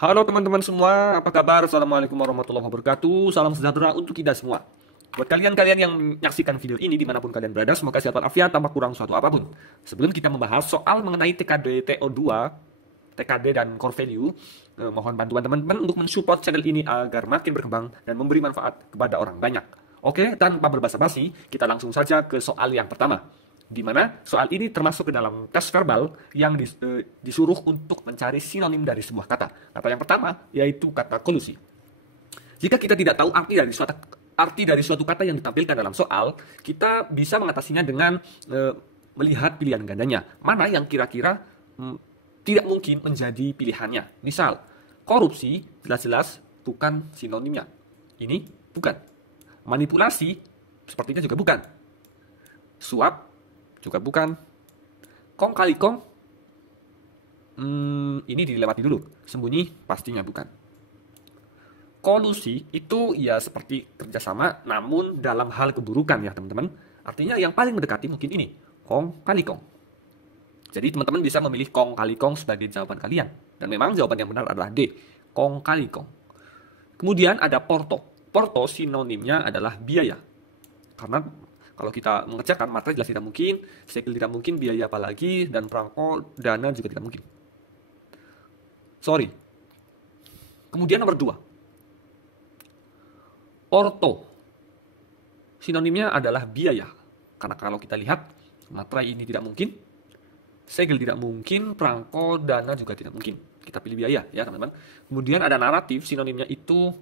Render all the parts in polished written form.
Halo teman-teman semua, apa kabar? Assalamualaikum warahmatullahi wabarakatuh. Salam sejahtera untuk kita semua. Buat kalian-kalian yang menyaksikan video ini dimanapun kalian berada, semoga sehat walafiat tanpa kurang suatu apapun. Sebelum kita membahas soal mengenai TKD TO2, TKD dan core value, mohon bantuan teman-teman untuk mensupport channel ini agar makin berkembang dan memberi manfaat kepada orang banyak. Oke, tanpa berbasa-basi, kita langsung saja ke soal yang pertama, di mana soal ini termasuk ke dalam tes verbal yang disuruh untuk mencari sinonim dari sebuah kata. Kata yang pertama yaitu kata kolusi. Jika kita tidak tahu arti dari suatu kata yang ditampilkan dalam soal, kita bisa mengatasinya dengan melihat pilihan gandanya. Mana yang kira-kira tidak mungkin menjadi pilihannya. Misal, korupsi jelas-jelas bukan sinonimnya. Ini bukan. Manipulasi sepertinya juga bukan. Suap juga bukan. Kong kali kong, ini dilewati dulu. Sembunyi pastinya bukan. Kolusi itu ya seperti kerjasama namun dalam hal keburukan ya teman-teman. Artinya yang paling mendekati mungkin ini, kong kali kong. Jadi teman-teman bisa memilih kong kali kong sebagai jawaban kalian. Dan memang jawaban yang benar adalah D, kong kali kong. Kemudian ada porto. Porto sinonimnya adalah biaya. Karena kalau kita mengerjakan materi jelas tidak mungkin, segel tidak mungkin, biaya apalagi, dan perangko dana juga tidak mungkin. Sorry. Kemudian nomor 2. Orto. Sinonimnya adalah biaya. Karena kalau kita lihat, materai ini tidak mungkin, segel tidak mungkin, perangko dana juga tidak mungkin. Kita pilih biaya ya teman-teman. Kemudian ada naratif, sinonimnya itu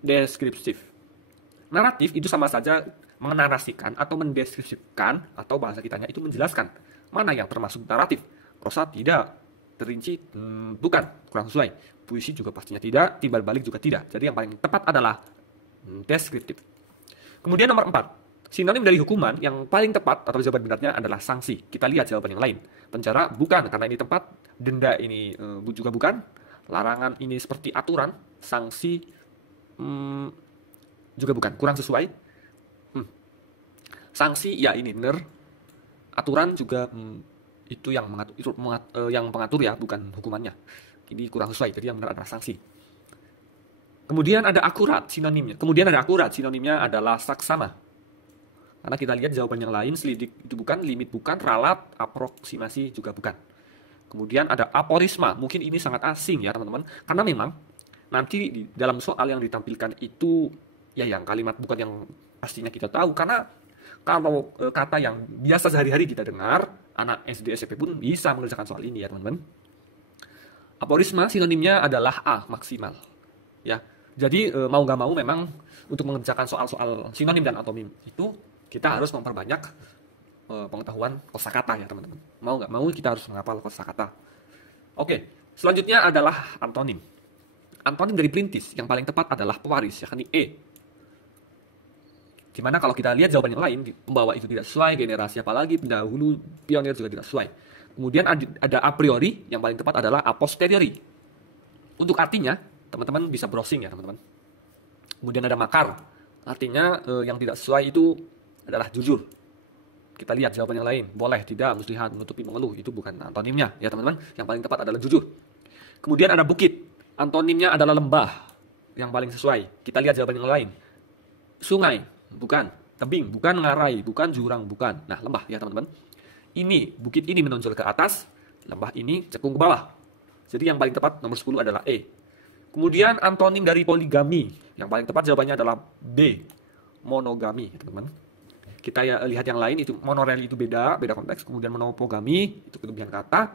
deskriptif. Naratif itu sama saja menarasikan atau mendeskripsikan, atau bahasa kitanya itu menjelaskan. Mana yang termasuk naratif? Prosa tidak, terinci bukan, kurang sesuai. Puisi juga pastinya tidak, timbal balik juga tidak. Jadi yang paling tepat adalah deskriptif. Kemudian nomor 4, sinonim dari hukuman yang paling tepat atau jawaban benarnya adalah sanksi. Kita lihat jawaban yang lain. Penjara bukan, karena ini tempat. Denda ini juga bukan. Larangan ini seperti aturan. Sanksi juga bukan, kurang sesuai. Sanksi ya ini benar. Aturan juga itu yang pengatur ya, bukan hukumannya. Ini kurang sesuai. Jadi yang benar adalah sanksi. Kemudian ada akurat sinonimnya. Adalah saksama. Karena kita lihat jawaban yang lain, selidik itu bukan, limit bukan, ralat, aproksimasi juga bukan. Kemudian ada aporisma. Mungkin ini sangat asing ya teman-teman. Karena memang nanti di dalam soal yang ditampilkan itu ya yang kalimat bukan yang pastinya kita tahu. Karena kalau kata yang biasa sehari-hari kita dengar, anak SD SMP pun bisa mengerjakan soal ini ya teman-teman. Aporisma sinonimnya adalah A, maksimal. Ya, jadi mau gak mau memang untuk mengerjakan soal-soal sinonim dan antonim itu kita harus memperbanyak pengetahuan kosakata ya teman-teman. Mau gak mau kita harus menghafal kosakata. Oke, selanjutnya adalah antonim. Antonim dari perintis yang paling tepat adalah pewaris, yakni E. Gimana kalau kita lihat jawaban yang lain, pembawa itu tidak sesuai, generasi apalagi, pendahulu, pionir juga tidak sesuai. Kemudian ada a priori, yang paling tepat adalah a posteriori. Untuk artinya, teman-teman bisa browsing ya teman-teman. Kemudian ada makar, artinya yang tidak sesuai itu adalah jujur. Kita lihat jawaban yang lain, boleh, tidak, muslihat, menutupi, mengeluh, itu bukan antonimnya ya teman-teman. Yang paling tepat adalah jujur. Kemudian ada bukit, antonimnya adalah lembah, yang paling sesuai. Kita lihat jawaban yang lain. Sungai, bukan. Tebing, bukan. Ngarai, bukan. Jurang, bukan. Nah, lembah ya teman-teman. Ini, bukit ini menonjol ke atas, lembah ini cekung ke bawah. Jadi yang paling tepat nomor 10 adalah E. Kemudian antonim dari poligami, yang paling tepat jawabannya adalah B, monogami teman-teman. Kita lihat yang lain, itu monoreli itu beda konteks. Kemudian monopogami itu kelebihan kata.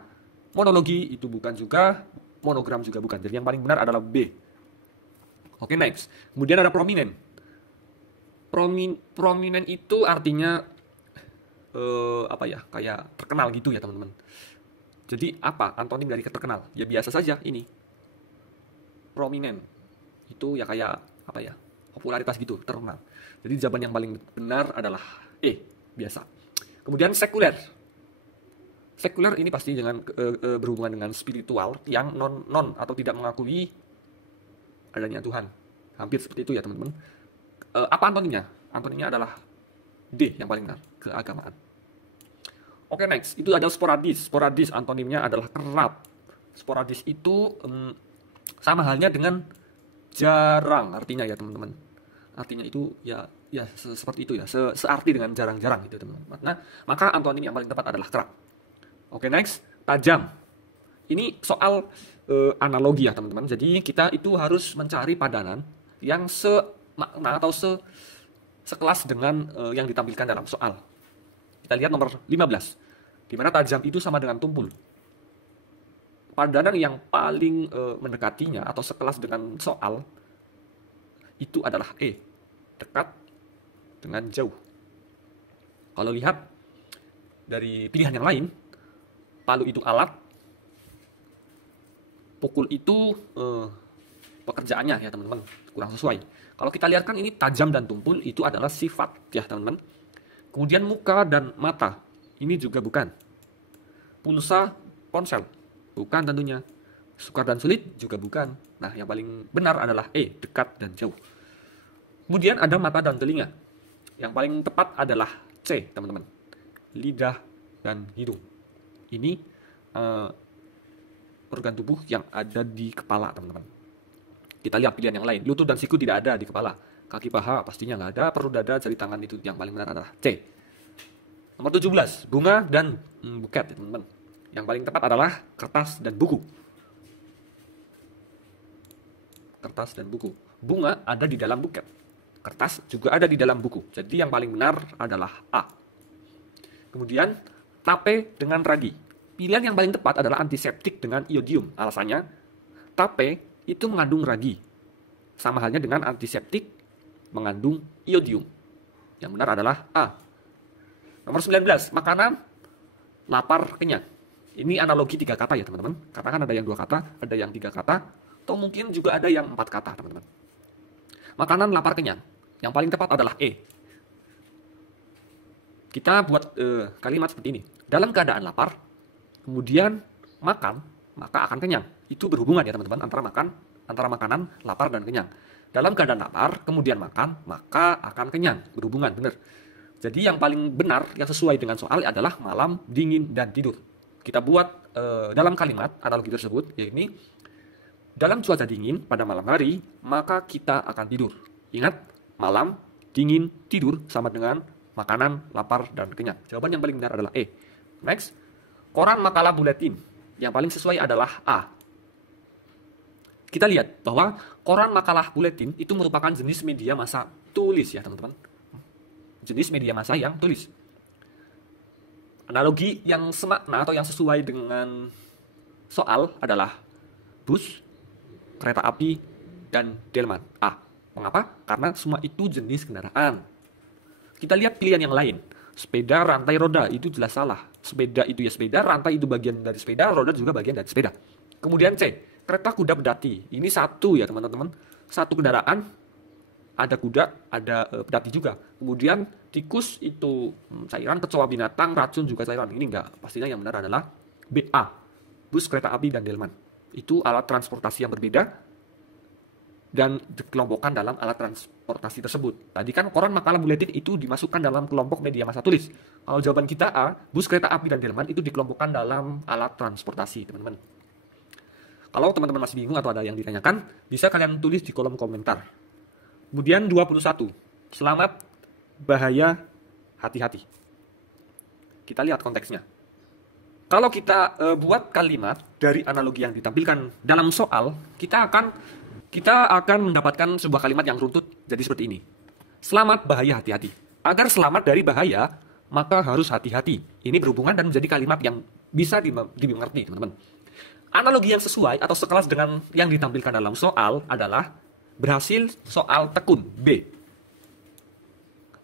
Monologi itu bukan juga, monogram juga bukan. Jadi yang paling benar adalah B. Oke, next. Kemudian ada prominent. Prominent itu artinya kayak terkenal gitu ya teman-teman. Jadi apa antonim dari terkenal? Ya biasa saja ini. Prominent itu ya kayak popularitas gitu, terkenal. Jadi jawaban yang paling benar adalah E, biasa. Kemudian sekuler. Sekuler ini pasti dengan berhubungan dengan spiritual yang non atau tidak mengakui adanya Tuhan. Hampir seperti itu ya teman-teman. Apa antonimnya? Antonimnya adalah D yang paling benar, keagamaan. Oke, next. Itu ada sporadis. Sporadis antonimnya adalah kerap. Sporadis itu Sama halnya dengan jarang artinya ya teman-teman. Artinya itu ya seperti itu ya, searti dengan jarang-jarang gitu teman-teman. Nah, maka antonim yang paling tepat adalah kerap. Oke, next, tajam. Ini soal analogi ya teman-teman. Jadi kita itu harus mencari padanan yang semakna atau sekelas dengan yang ditampilkan dalam soal. Kita lihat nomor 15, di mana tajam itu sama dengan tumpul. Padanan yang paling mendekatinya atau sekelas dengan soal itu adalah dekat dengan jauh. Kalau lihat dari pilihan yang lain, palu itu alat, pukul itu pekerjaannya ya teman-teman, kurang sesuai. Kalau kita lihat kan ini tajam dan tumpul itu adalah sifat ya teman-teman. Kemudian muka dan mata, ini juga bukan. Pulsa, ponsel, bukan tentunya. Sukar dan sulit juga bukan. Nah, yang paling benar adalah dekat dan jauh. Kemudian ada mata dan telinga. Yang paling tepat adalah C, teman-teman. Lidah dan hidung. Ini organ tubuh yang ada di kepala, teman-teman. Kita lihat pilihan yang lain. Lutut dan siku tidak ada di kepala. Kaki paha pastinya nggak ada. Perut, dada, jari tangan itu yang paling benar adalah C. Nomor 17, bunga dan buket, teman-teman. Yang paling tepat adalah kertas dan buku. Kertas dan buku. Bunga ada di dalam buket. Kertas juga ada di dalam buku. Jadi yang paling benar adalah A. Kemudian tape dengan ragi. Pilihan yang paling tepat adalah antiseptik dengan iodium. Alasannya, tape itu mengandung ragi. Sama halnya dengan antiseptik mengandung iodium. Yang benar adalah A. Nomor 19, makanan, lapar, kenyang. Ini analogi 3 kata ya teman-teman. Katakan ada yang 2 kata, ada yang 3 kata, atau mungkin juga ada yang 4 kata teman-teman. Makanan, lapar, kenyang. Yang paling tepat adalah E. Kita buat kalimat seperti ini. Dalam keadaan lapar, kemudian makan, maka akan kenyang. Itu berhubungan ya teman-teman antara makanan, lapar dan kenyang. Dalam keadaan lapar, kemudian makan, maka akan kenyang. Berhubungan, benar. Jadi yang paling benar, yang sesuai dengan soal adalah malam, dingin, dan tidur. Kita buat dalam kalimat analogi tersebut, yaitu dalam cuaca dingin pada malam hari, maka kita akan tidur. Ingat, malam, dingin, tidur sama dengan makanan, lapar, dan kenyang. Jawaban yang paling benar adalah E. Next, koran, makalah, buletin. Yang paling sesuai adalah A. Kita lihat bahwa koran, makalah, buletin itu merupakan jenis media massa tulis ya teman-teman. Jenis media massa yang tulis. Analogi yang semakna atau yang sesuai dengan soal adalah bus, kereta api, dan delman. A. Mengapa? Karena semua itu jenis kendaraan. Kita lihat pilihan yang lain. Sepeda, rantai, roda, itu jelas salah. Sepeda itu ya sepeda, rantai itu bagian dari sepeda, roda juga bagian dari sepeda. Kemudian C. Kereta, kuda, pedati. Ini satu ya teman-teman. Satu kendaraan, ada kuda, ada pedati juga. Kemudian tikus itu cairan, kecoa binatang, racun juga cairan. Ini enggak. Pastinya yang benar adalah B. A. Bus, kereta api, dan delman. Itu alat transportasi yang berbeda dan dikelompokkan dalam alat transportasi tersebut. Tadi kan koran, makalah, buletin itu dimasukkan dalam kelompok media massa tulis. Kalau jawaban kita A, bus, kereta api, dan delman itu dikelompokkan dalam alat transportasi, teman-teman. Kalau teman-teman masih bingung atau ada yang ditanyakan, bisa kalian tulis di kolom komentar. Kemudian 21. Selamat, bahaya, hati-hati. Kita lihat konteksnya. Kalau kita buat kalimat dari analogi yang ditampilkan dalam soal, kita akan mendapatkan sebuah kalimat yang runtut jadi seperti ini. Selamat, bahaya, hati-hati. Agar selamat dari bahaya, maka harus hati-hati. Ini berhubungan dan menjadi kalimat yang bisa dimengerti, teman-teman. Analogi yang sesuai atau sekelas dengan yang ditampilkan dalam soal adalah berhasil soal tekun, B.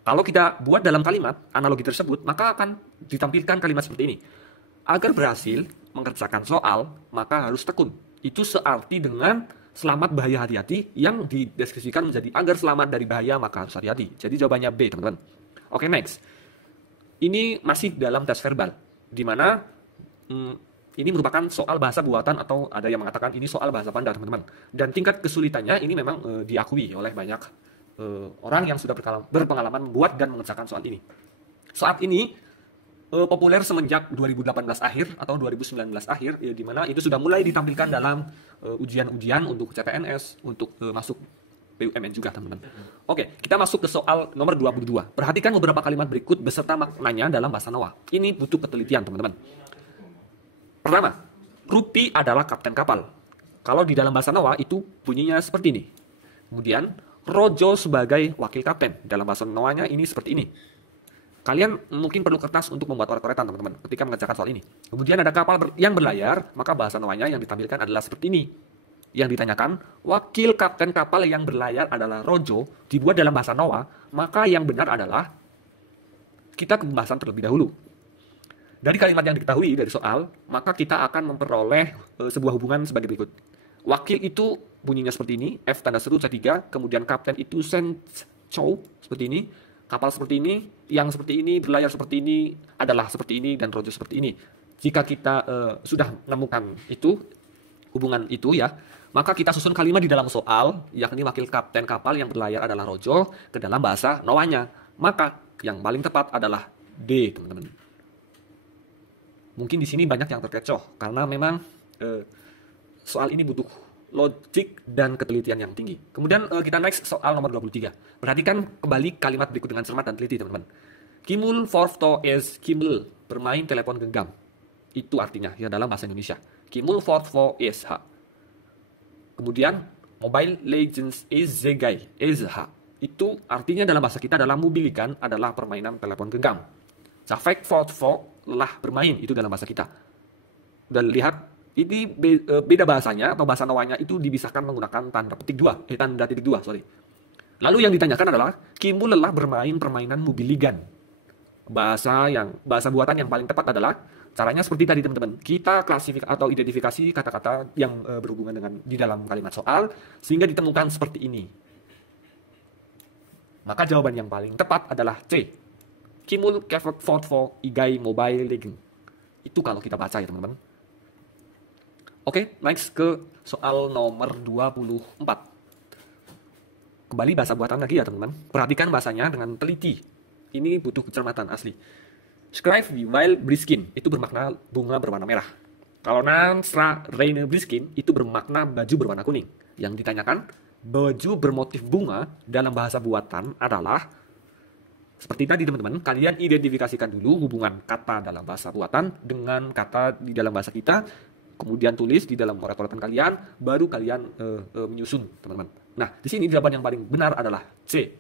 Kalau kita buat dalam kalimat analogi tersebut, maka akan ditampilkan kalimat seperti ini. Agar berhasil mengerjakan soal, maka harus tekun. Itu searti dengan selamat, bahaya, hati-hati yang dideskripsikan menjadi agar selamat dari bahaya, maka harus hati-hati. Jadi jawabannya B, teman-teman. Oke, next. Ini masih dalam tes verbal, di mana ini merupakan soal bahasa buatan atau ada yang mengatakan ini soal bahasa Panda, teman-teman. Dan tingkat kesulitannya ini memang diakui oleh banyak orang yang sudah berpengalaman membuat dan mengerjakan soal ini. Saat ini populer semenjak 2018 akhir atau 2019 akhir, ya, di mana itu sudah mulai ditampilkan dalam ujian-ujian untuk CPNS, untuk masuk BUMN juga, teman-teman. Oke, kita masuk ke soal nomor 22. Perhatikan beberapa kalimat berikut beserta maknanya dalam bahasa Noah. Ini butuh ketelitian, teman-teman. Pertama, Rupi adalah kapten kapal. Kalau di dalam bahasa Noah itu bunyinya seperti ini. Kemudian, Rojo sebagai wakil kapten. Dalam bahasa Noahnya ini seperti ini. Kalian mungkin perlu kertas untuk membuat coret-coretan, teman-teman, ketika mengerjakan soal ini. Kemudian ada kapal yang berlayar, maka bahasa Noahnya yang ditampilkan adalah seperti ini. Yang ditanyakan, wakil kapten kapal yang berlayar adalah Rojo, dibuat dalam bahasa Noah, maka yang benar adalah, kita ke pembahasan terlebih dahulu. Dari kalimat yang diketahui dari soal, maka kita akan memperoleh sebuah hubungan sebagai berikut. Wakil itu bunyinya seperti ini, F tanda seru C3, kemudian kapten itu Sen Chow, seperti ini. Kapal seperti ini, yang seperti ini, berlayar seperti ini, adalah seperti ini, dan Rojo seperti ini. Jika kita sudah menemukan itu, hubungan itu ya, maka kita susun kalimat di dalam soal, yakni wakil kapten kapal yang berlayar adalah Rojo, ke dalam bahasa Noahnya. Maka yang paling tepat adalah D, teman-teman. Mungkin di sini banyak yang terkecoh, karena memang soal ini butuh logik dan ketelitian yang tinggi. Kemudian kita next soal nomor 23. Perhatikan kembali kalimat berikut dengan cermat dan teliti, teman-teman. Kimul forto es Kimul bermain telepon genggam. Itu artinya ya dalam bahasa Indonesia. Kimul forto es ha. Kemudian Mobile Legends is zegai es ha. Itu artinya dalam bahasa kita adalah mobilikan adalah permainan telepon genggam. Cafek forto lah bermain itu dalam bahasa kita. Dan lihat ini beda bahasanya atau bahasa Noahnya itu dibisahkan menggunakan tanda titik dua, sorry. Lalu yang ditanyakan adalah Kimul lelah bermain permainan mobiligan. Bahasa buatan yang paling tepat adalah caranya seperti tadi, teman-teman. Kita klasifikasi atau identifikasi kata-kata yang berhubungan dengan di dalam kalimat soal sehingga ditemukan seperti ini. Maka jawaban yang paling tepat adalah C. Kimul kefot for igai mobile legend. Itu kalau kita baca ya, teman-teman. Oke, next ke soal nomor 24. Kembali bahasa buatan lagi ya, teman-teman. Perhatikan bahasanya dengan teliti. Ini butuh kecermatan asli. Schrijf die while briskin itu bermakna bunga berwarna merah. Kalau Nansra Reine briskin itu bermakna baju berwarna kuning. Yang ditanyakan, baju bermotif bunga dalam bahasa buatan adalah seperti tadi, teman-teman. Kalian identifikasikan dulu hubungan kata dalam bahasa buatan dengan kata di dalam bahasa kita. Kemudian tulis di dalam coret-coretan kalian, baru kalian menyusun, teman-teman. Nah, di sini jawaban yang paling benar adalah C.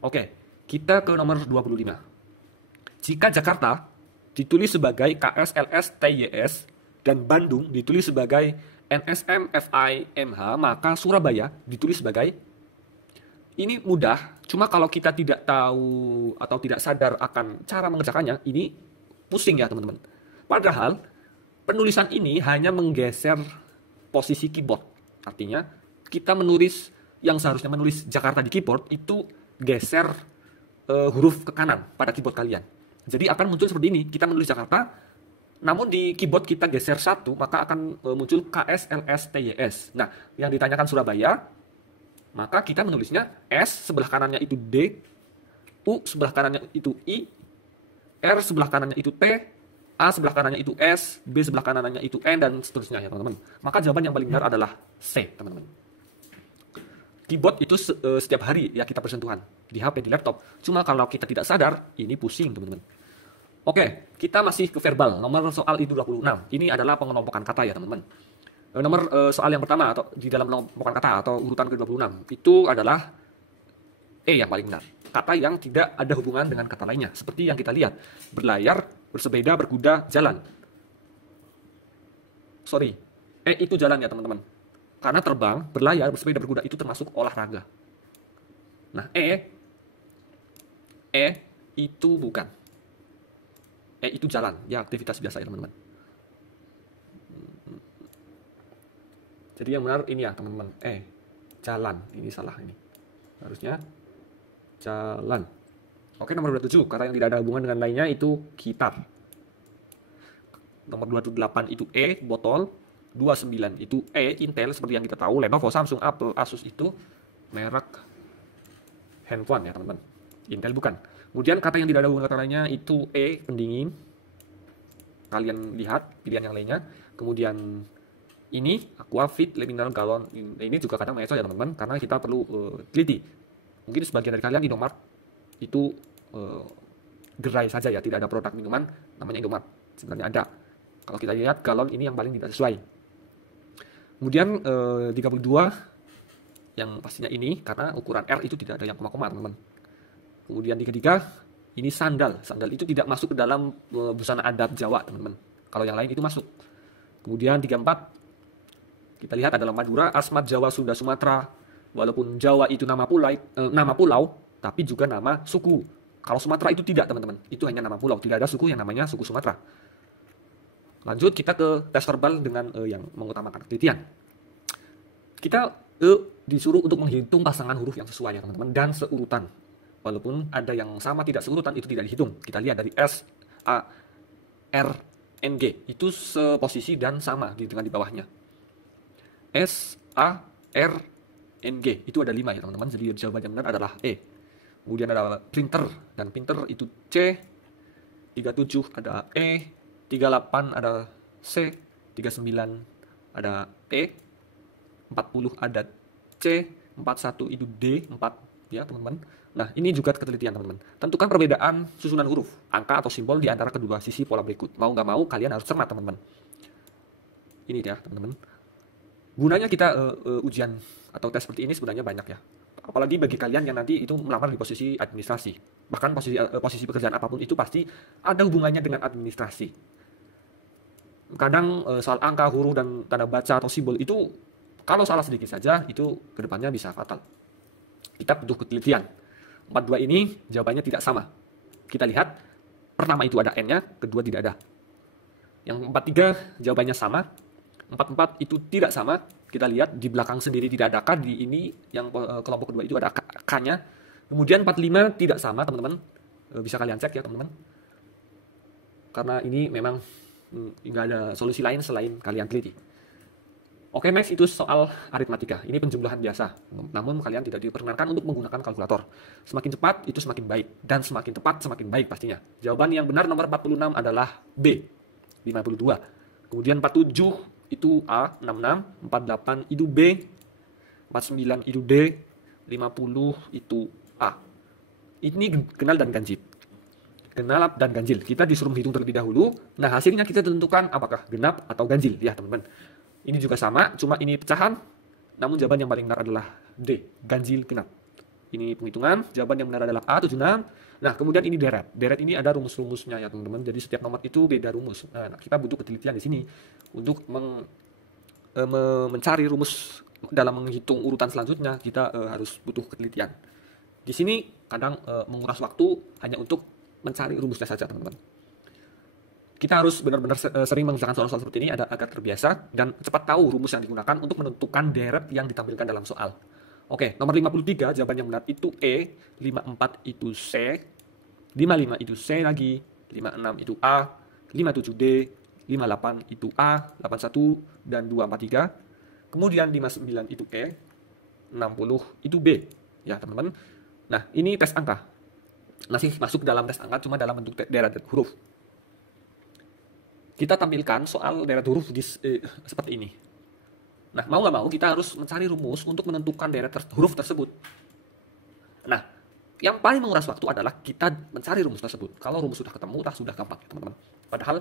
Oke, kita ke nomor 25. Jika Jakarta ditulis sebagai KSLS-TYS dan Bandung ditulis sebagai NSM-FIMH, maka Surabaya ditulis sebagai, ini mudah, cuma kalau kita tidak tahu atau tidak sadar akan cara mengerjakannya, ini pusing ya, teman-teman. Padahal penulisan ini hanya menggeser posisi keyboard. Artinya, kita menulis yang seharusnya menulis Jakarta di keyboard, itu geser huruf ke kanan pada keyboard kalian. Jadi akan muncul seperti ini. Kita menulis Jakarta, namun di keyboard kita geser satu, maka akan muncul KSLSTYS. Nah, yang ditanyakan Surabaya, maka kita menulisnya S, sebelah kanannya itu D, U, sebelah kanannya itu I, R, sebelah kanannya itu T, A sebelah kanannya itu S, B sebelah kanannya itu N, dan seterusnya ya, teman-teman. Maka jawaban yang paling benar adalah C, teman-teman. Keyboard itu setiap hari ya kita bersentuhan di HP, di laptop. Cuma kalau kita tidak sadar, ini pusing, teman-teman. Oke, kita masih ke verbal. Nomor soal itu 26. Ini adalah pengelompokan kata ya, teman-teman. Nomor soal yang pertama atau di dalam pengelompokan kata atau urutan ke-26 itu adalah E yang paling benar. Kata yang tidak ada hubungan dengan kata lainnya. Seperti yang kita lihat, berlayar, bersepeda, berkuda, jalan. Sorry, E itu jalan ya, teman-teman. Karena terbang, berlayar, bersepeda, berkuda itu termasuk olahraga. Nah, E itu bukan. E itu jalan, ya aktivitas biasa ya, teman-teman. Jadi yang benar ini ya, teman-teman. Jalan, ini salah ini. Harusnya jalan. Oke, nomor 27, kata yang tidak ada hubungan dengan lainnya itu kitab. Nomor 28 itu E, botol. 29 itu E, Intel, seperti yang kita tahu, Lenovo, Samsung, Apple, Asus itu merek handphone ya, teman-teman. Intel bukan. Kemudian kata yang tidak ada hubungan kata lainnya itu pendingin. Kalian lihat pilihan yang lainnya. Kemudian ini aqua, feed, mineral, galon. Ini juga kadang mengecoh ya teman-teman, karena kita perlu teliti. Mungkin sebagian dari kalian Indomart itu gerai saja ya, tidak ada produk minuman namanya Indomart. Sebenarnya ada. Kalau kita lihat galon ini yang paling tidak sesuai. Kemudian 32 yang pastinya ini karena ukuran R itu tidak ada yang koma-koma teman-teman. Kemudian 33 ini sandal. Sandal itu tidak masuk ke dalam busana adat Jawa teman-teman. Kalau yang lain itu masuk. Kemudian 34 kita lihat adalah Madura, Asmat, Jawa, Sunda, Sumatera. Walaupun Jawa itu nama pulau, tapi juga nama suku. Kalau Sumatera itu tidak teman-teman, itu hanya nama pulau. Tidak ada suku yang namanya suku Sumatera. Lanjut kita ke tes verbal dengan yang mengutamakan penelitian. Kita disuruh untuk menghitung pasangan huruf yang sesuai ya teman-teman, dan seurutan. Walaupun ada yang sama tidak seurutan, itu tidak dihitung. Kita lihat dari S, A, R, N, G. Itu seposisi dan sama dengan di bawahnya. S, A, R, N, G. Itu ada 5 ya teman-teman. Jadi jawaban yang benar adalah E. Kemudian ada printer. Dan printer itu C. 37 ada E. 38 ada C. 39 ada E. 40 ada C. 41 itu D. 4 ya teman-teman. Nah, ini juga ketelitian teman-teman. Tentukan perbedaan susunan huruf, angka atau simbol di antara kedua sisi pola berikut. Mau nggak mau, kalian harus cermat teman-teman. Ini ya teman-teman. Gunanya kita ujian atau tes seperti ini sebenarnya banyak ya. Apalagi bagi kalian yang nanti itu melamar di posisi administrasi. Bahkan posisi pekerjaan apapun itu pasti ada hubungannya dengan administrasi. Kadang soal angka, huruf, dan tanda baca atau simbol itu kalau salah sedikit saja itu kedepannya bisa fatal. Kita butuh ketelitian. 42 ini jawabannya tidak sama. Kita lihat, pertama itu ada N-nya, kedua tidak ada. Yang 43 jawabannya sama. 44 itu tidak sama. Kita lihat di belakang sendiri tidak ada K, di ini yang kelompok kedua itu ada K-nya. Kemudian 45 tidak sama teman-teman. Bisa kalian cek ya teman-teman. Karena ini memang nggak ada solusi lain selain kalian teliti. Oke, next itu soal aritmatika. Ini penjumlahan biasa. Namun kalian tidak diperkenankan untuk menggunakan kalkulator. Semakin cepat itu semakin baik. Dan semakin tepat semakin baik pastinya. Jawaban yang benar nomor 46 adalah B. 52. Kemudian 47 itu A. 66. 48 itu B. 49 itu D. 50 itu A. Ini genal dan ganjil. Genap dan ganjil. Kita disuruh menghitung terlebih dahulu. Nah, hasilnya kita tentukan apakah genap atau ganjil. Ya, teman-teman. Ini juga sama, cuma ini pecahan. Namun jawaban yang paling benar adalah D. Ganjil genap. Ini penghitungan. Jawaban yang benar adalah A. 76. Nah, kemudian ini deret. Deret ini ada rumus-rumusnya ya, teman-teman. Jadi setiap nomor itu beda rumus. Nah, kita butuh ketelitian di sini untuk mencari rumus dalam menghitung urutan selanjutnya. Kita harus butuh ketelitian. Di sini kadang menguras waktu hanya untuk mencari rumusnya saja, teman-teman. Kita harus benar-benar sering mengerjakan soal-soal seperti ini agar terbiasa dan cepat tahu rumus yang digunakan untuk menentukan deret yang ditampilkan dalam soal. Oke, nomor 53 jawaban yang benar itu E, 54 itu C, 55 itu C lagi, 56 itu A, 57 D, 58 itu A, 81 dan 243. Kemudian 59 itu E, 60 itu B. Ya, teman-teman. Nah, ini tes angka. Masih masuk dalam tes angka cuma dalam bentuk deret huruf. Kita tampilkan soal deret huruf seperti ini. Nah, mau nggak mau kita harus mencari rumus untuk menentukan deret huruf tersebut. Nah, yang paling menguras waktu adalah kita mencari rumus tersebut. Kalau rumus sudah ketemu, sudah gampang, teman-teman. Padahal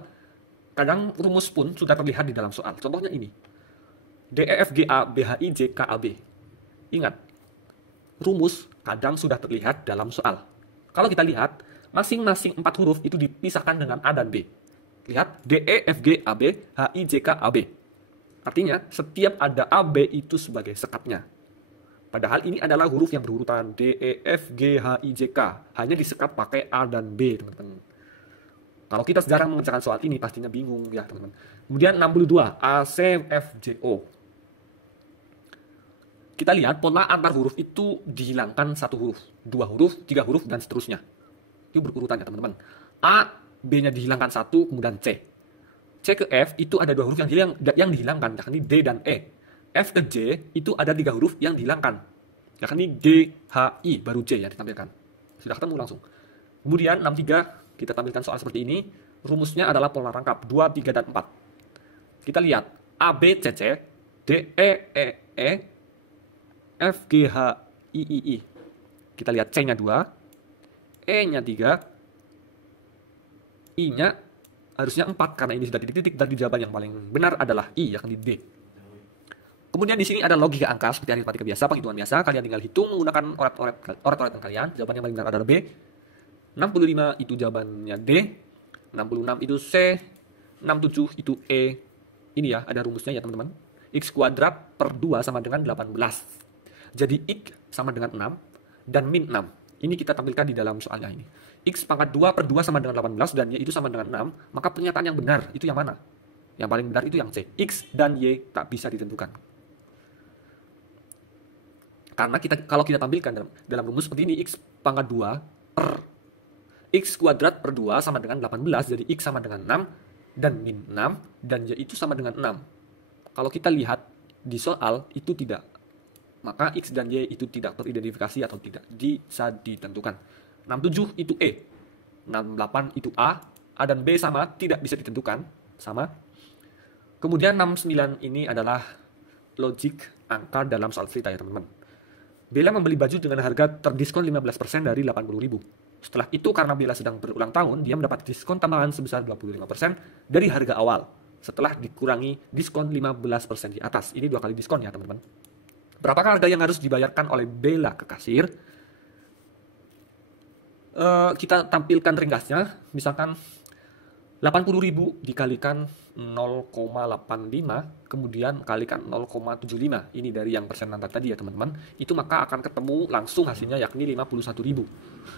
kadang rumus pun sudah terlihat di dalam soal. Contohnya ini. D, E, F, G, A, B, H, I, J, K, A, B. Ingat, rumus kadang sudah terlihat dalam soal. Kalau kita lihat, masing-masing 4 huruf itu dipisahkan dengan A dan B. Lihat, D, E, F, G, A, B, H, I, J, K, A, B. Artinya, setiap ada A, B itu sebagai sekatnya. Padahal ini adalah huruf yang berurutan D, E, F, G, H, I, J, K. Hanya disekat pakai A dan B, teman-teman. Kalau kita sejarah mengerjakan soal ini, pastinya bingung ya, teman-teman. Kemudian 62, A, C, F, J, O. Kita lihat pola antar huruf itu dihilangkan 1 huruf, 2 huruf, 3 huruf, dan seterusnya. Itu berurutan ya, teman-teman. A, B-nya dihilangkan 1, kemudian C. C ke F itu ada 2 huruf yang dihilangkan, yakni D dan E. F ke J itu ada 3 huruf yang dihilangkan, yakni G, H, I, baru J yang ditampilkan. Sudah ketemu langsung. Kemudian 63 kita tampilkan soal seperti ini. Rumusnya adalah pola rangkap 2, 3, dan 4. Kita lihat A, B, C, C, D, E, E, E, F, G, H, I, I, I. Kita lihat C-nya 2, E-nya 3, I-nya harusnya 4 karena ini sudah titik-titik, dan jawaban yang paling benar adalah I, yakni D. Kemudian di sini ada logika angka seperti aritmatika biasa, penghitungan biasa. Kalian tinggal hitung menggunakan oret-oretan kalian. Jawaban yang paling benar adalah B. 65 itu jawabannya D. 66 itu C. 67 itu E. Ini ya, ada rumusnya ya teman-teman. X kuadrat per 2 sama dengan 18. Jadi X sama dengan 6 dan min 6. Ini kita tampilkan di dalam soalnya ini. X pangkat 2 per 2 sama dengan 18 dan Y itu sama dengan 6. Maka pernyataan yang benar itu yang mana? Yang paling benar itu yang C. X dan Y tak bisa ditentukan. Karena kalau kita tampilkan dalam rumus seperti ini, X pangkat 2 per X kuadrat per 2 sama dengan 18. Jadi X sama dengan 6 dan min 6 dan Y itu sama dengan 6. Kalau kita lihat di soal itu tidak. Maka X dan Y itu tidak teridentifikasi atau tidak bisa ditentukan. 67 itu E. 68 itu A dan B sama, tidak bisa ditentukan. Sama. Kemudian 69 ini adalah logik angka dalam soal cerita ya teman-teman. Bella membeli baju dengan harga terdiskon 15% dari 80.000. Setelah itu karena Bella sedang berulang tahun, dia mendapat diskon tambahan sebesar 25% dari harga awal. Setelah dikurangi diskon 15% di atas. Ini 2 kali diskon ya teman-teman. Berapakah harga yang harus dibayarkan oleh Bella ke kasir? Kita tampilkan ringkasnya. Misalkan 80.000 dikalikan 0,85 kemudian kalikan 0,75. Ini dari yang persenan tadi ya teman-teman. Itu maka akan ketemu langsung hasilnya yakni 51.000.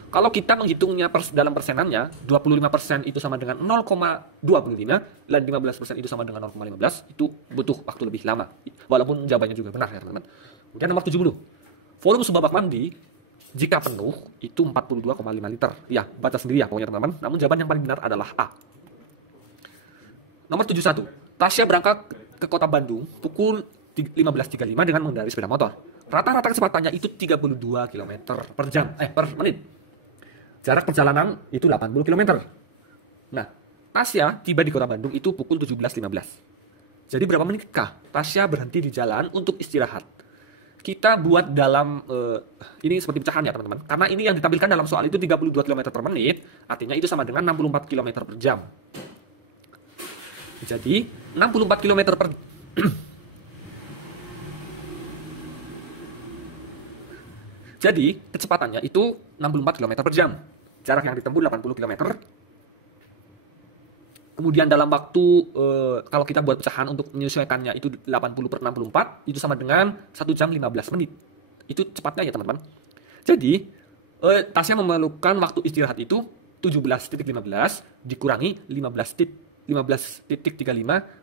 Kalau kita menghitungnya dalam persenannya, 25% itu sama dengan 0,25 dan 15% itu sama dengan 0,15. Itu butuh waktu lebih lama. Walaupun jawabannya juga benar ya teman-teman. Kemudian nomor 70. Volume sebuah bak mandi jika penuh itu 42,5 liter. Ya, baca sendiri ya pokoknya teman-teman. Namun jawaban yang paling benar adalah A. Nomor 71. Tasya berangkat ke kota Bandung pukul 15.35 dengan mengendarai sepeda motor. Rata-rata kecepatannya itu 32 km per jam, per menit. Jarak perjalanan itu 80 km. Nah, Tasya tiba di kota Bandung itu pukul 17.15. Jadi berapa menitkah Tasya berhenti di jalan untuk istirahat? Kita buat dalam, ini seperti pecahan ya teman-teman. Karena ini yang ditampilkan dalam soal itu 32 km per menit, artinya itu sama dengan 64 km per jam. Jadi 64 km per Jadi kecepatannya itu 64 km per jam. Jarak yang ditempuh 80 km. Kemudian dalam waktu kalau kita buat pecahan untuk menyesuaikannya itu 80 per 64 itu sama dengan 1 jam 15 menit. Itu cepatnya ya teman-teman. Jadi Tasya memerlukan waktu istirahat itu 17.15 dikurangi 15.35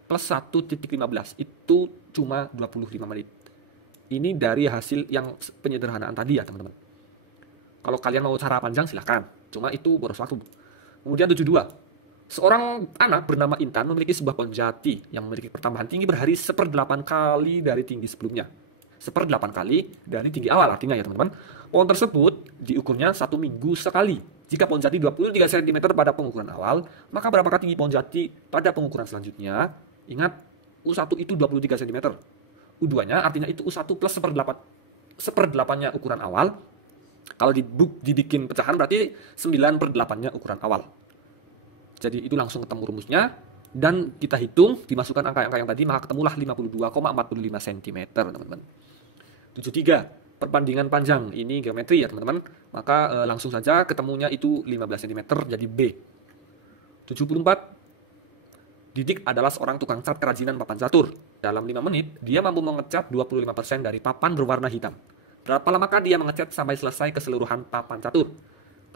plus 1.15 itu cuma 25 menit. Ini dari hasil yang penyederhanaan tadi ya teman-teman. Kalau kalian mau cara panjang silahkan, cuma itu boros waktu. Kemudian 72. Seorang anak bernama Intan memiliki sebuah pohon jati yang memiliki pertambahan tinggi berhari 1/8 kali dari tinggi sebelumnya. 1/8 kali dari tinggi awal artinya ya teman-teman. Pohon tersebut diukurnya 1 minggu sekali. Jika pohon jati 23 cm pada pengukuran awal, maka berapakah tinggi pohon jati pada pengukuran selanjutnya? Ingat, U1 itu 23 cm. U2-nya artinya itu U1 plus 1/8-nya ukuran awal. Kalau dibikin pecahan berarti 9/8-nya ukuran awal. Jadi itu langsung ketemu rumusnya. Dan kita hitung, dimasukkan angka-angka yang tadi, maka ketemulah 52,45 cm teman-teman. 73. Perbandingan panjang, ini geometri ya teman-teman. Maka langsung saja ketemunya itu 15 cm jadi B. 74. Didik adalah seorang tukang cat kerajinan papan catur. Dalam 5 menit, dia mampu mengecat 25% dari papan berwarna hitam. Berapa lamakah dia mengecat sampai selesai keseluruhan papan catur?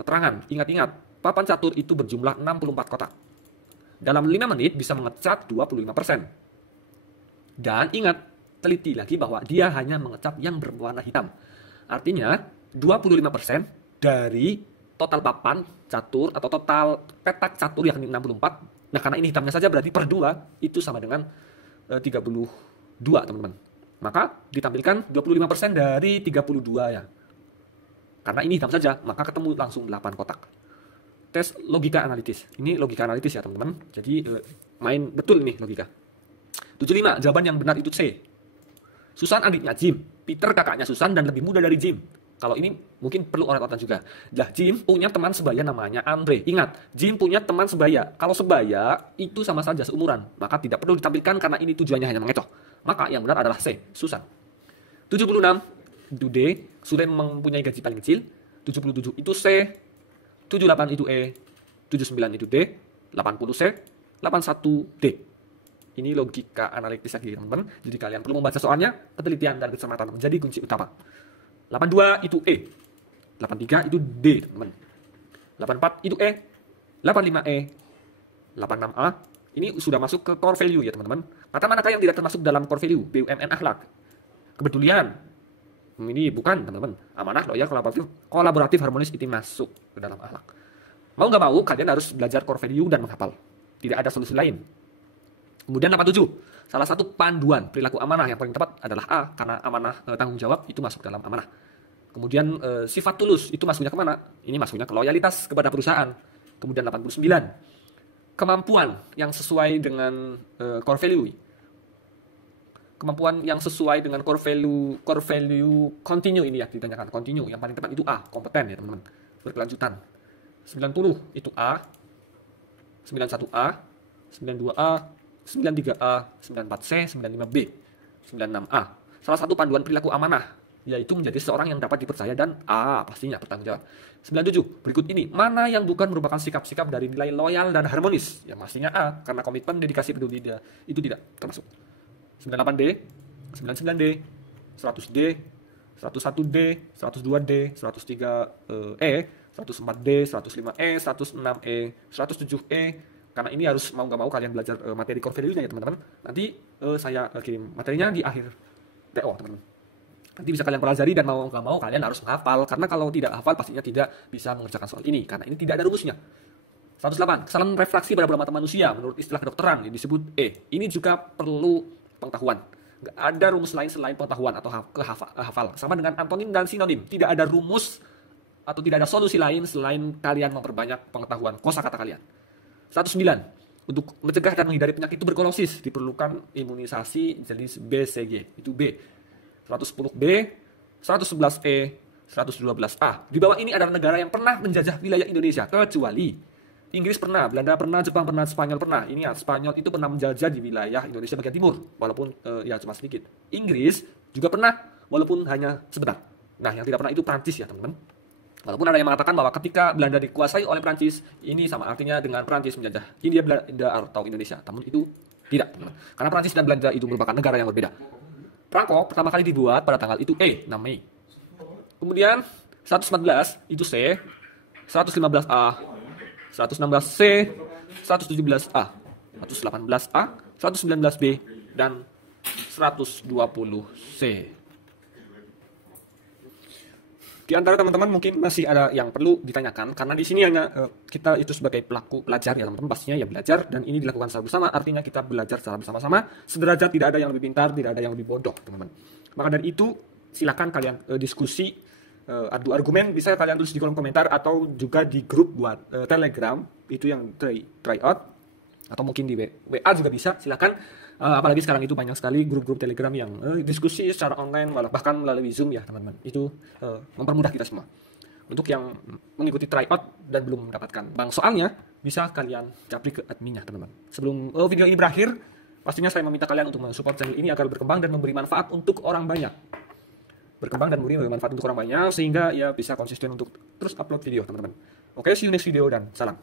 Keterangan, ingat-ingat, papan catur itu berjumlah 64 kotak. Dalam 5 menit bisa mengecat 25%. Dan ingat, teliti lagi bahwa dia hanya mengecat yang berwarna hitam. Artinya, 25% dari total papan catur atau total petak catur yang 64. Nah, karena ini hitamnya saja berarti per 2 itu sama dengan 32 teman-teman. Maka ditampilkan 25% dari 32 ya. Karena ini hitam saja, maka ketemu langsung 8 kotak. tes logika analitis. Ini logika analitis ya teman-teman. Jadi main betul nih logika. 75, jawaban yang benar itu C. Susan adiknya Jim, Peter kakaknya Susan dan lebih muda dari Jim. Kalau ini mungkin perlu orat-oratan juga. Nah, Jim punya teman sebaya namanya Andre. Ingat, Jim punya teman sebaya. Kalau sebaya itu sama saja seumuran, maka tidak perlu ditampilkan karena ini tujuannya hanya mengecoh. Maka yang benar adalah C, Susan. 76 itu D, Sule mempunyai gaji paling kecil. 77 itu C, 78 itu E, 79 itu D, 80 C, 81 D. Ini logika analitis lagi teman-teman. Jadi kalian perlu membaca soalnya, ketelitian dan kecermatan menjadi kunci utama. 82 itu E, 83 itu D teman-teman, 84 itu E, 85 E, 86 A. Ini sudah masuk ke core value ya teman-teman. Kata manakah yang tidak termasuk dalam core value? BUMN akhlak, kepedulian. Ini bukan teman-teman. Amanah, loyal, kolaboratif, harmonis itu masuk ke dalam akhlak. Mau nggak mau kalian harus belajar core value dan menghafal. Tidak ada solusi lain. Kemudian 87. Salah satu panduan perilaku amanah yang paling tepat adalah A, karena amanah tanggung jawab itu masuk dalam amanah. Kemudian sifat tulus itu masuknya kemana? Ini masuknya ke loyalitas kepada perusahaan. Kemudian 89. Kemampuan yang sesuai dengan core value. Kemampuan yang sesuai dengan core value continue ini ya ditanyakan. Continue yang paling tepat itu A, kompeten ya teman-teman. Berkelanjutan. 90 itu A, 91A, 92A, 93A, 94C, 95B, 96A. Salah satu panduan perilaku amanah, yaitu menjadi seorang yang dapat dipercaya dan A, pastinya bertanggung jawab. 97, berikut ini, mana yang bukan merupakan sikap-sikap dari nilai loyal dan harmonis? Ya pastinya A, karena komitmen, dedikasi, peduli itu tidak termasuk. 98D, 99D, 100D, 101D, 102D, 103E, 104D, 105E, 106E, 107E. Karena ini harus mau nggak mau kalian belajar materi core value-nya ya teman-teman. Nanti saya kirim materinya di akhir TO teman-teman. Nanti bisa kalian pelajari dan mau nggak mau kalian harus menghafal. Karena kalau tidak hafal pastinya tidak bisa mengerjakan soal ini. Karena ini tidak ada rumusnya. 108. Kesalahan refraksi pada bola mata manusia menurut istilah kedokteran yang disebut E. Ini juga perlu pengetahuan. Nggak ada rumus lain selain pengetahuan atau hafal. Sama dengan antonim dan sinonim. Tidak ada rumus atau tidak ada solusi lain selain kalian memperbanyak pengetahuan kosakata kalian. 109. Untuk mencegah dan menghindari penyakit tuberkulosis diperlukan imunisasi jenis BCG. Itu B. 110B, 111E, 112A. Di bawah ini adalah negara yang pernah menjajah wilayah Indonesia kecuali Inggris pernah, Belanda pernah, Jepang pernah, Spanyol pernah. Ini ya, Spanyol itu pernah menjajah di wilayah Indonesia bagian timur walaupun ya cuma sedikit. Inggris juga pernah walaupun hanya sebentar. Nah, yang tidak pernah itu Prancis ya, teman-teman. Walaupun ada yang mengatakan bahwa ketika Belanda dikuasai oleh Prancis, ini sama artinya dengan Prancis menjajah India, Belanda atau Indonesia. Namun itu tidak, teman-teman. Karena Prancis dan Belanda itu merupakan negara yang berbeda. Perangko pertama kali dibuat pada tanggal itu 6 Mei. Kemudian 114 itu C, 115A, 116C, 117A, 118A, 119B, dan 120C. Di antara teman-teman mungkin masih ada yang perlu ditanyakan karena di sini hanya kita itu sebagai pelaku pelajar ya teman-teman, pastinya ya belajar dan ini dilakukan secara bersama, artinya kita belajar secara bersama-sama, sederajat, tidak ada yang lebih pintar, tidak ada yang lebih bodoh teman-teman. Maka dari itu silakan kalian diskusi, adu argumen, bisa kalian tulis di kolom komentar atau juga di grup buat Telegram itu yang try out, atau mungkin di WA juga bisa, silakan. Apalagi sekarang itu banyak sekali grup-grup Telegram yang diskusi secara online, bahkan melalui Zoom ya teman-teman. Itu mempermudah kita semua. Untuk yang mengikuti tryout dan belum mendapatkan bank soalnya, bisa kalian capri ke adminnya teman-teman. Sebelum video ini berakhir, pastinya saya meminta kalian untuk mensupport channel ini agar berkembang dan memberi manfaat untuk orang banyak. Berkembang dan memberi manfaat untuk orang banyak sehingga ya bisa konsisten untuk terus upload video teman-teman. Oke, see you next video dan salam.